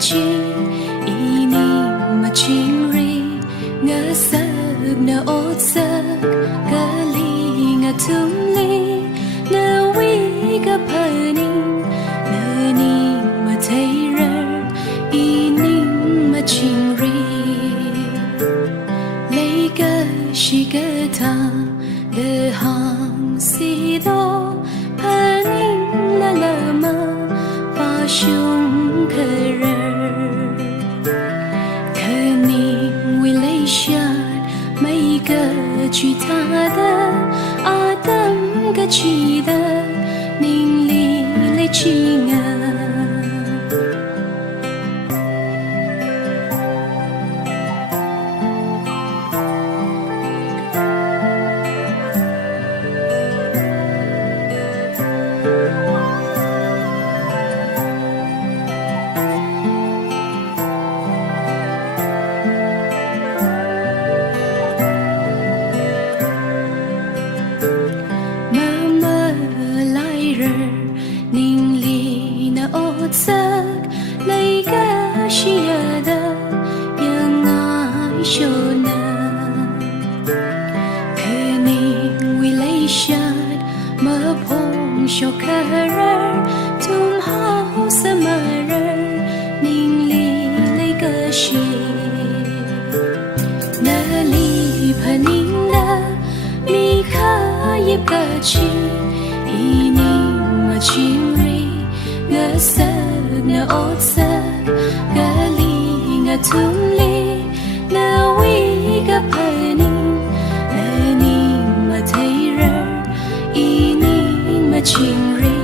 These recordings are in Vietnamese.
chi ini mà chinh ri ngỡ giấc nở ốt giấc gơ ly ngỡ thum ly nở vi gơ phơi ninh nở ni mà thấy rơ ini mà chinh ri lấy gơ shi gơ tha lơ hang si do phơi ninh la lơ mơ ba shung khờ rơ mấy cái chuyện ta đã Adam cái chi đã ninh li lấy chi ngờ ninh li na ốt giấc lấy cái gì ở đó yang ai cho na khi ninh vi lấy shad mơ phong cho career tum hao sa mơ ninh li lấy cái gì na li pa ninh na mi kha yếp cái chi ini chinh ri ngỡ giấc nở ốt giấc gơ ly ngỡ thum ly nở vi gơ phơi ninh nở ni mà thấy rơ ini mà chinh ri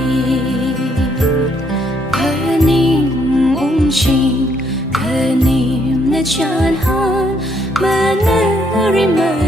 phơi ninh chinh khờ niệm nở chan han mà nở ri mơ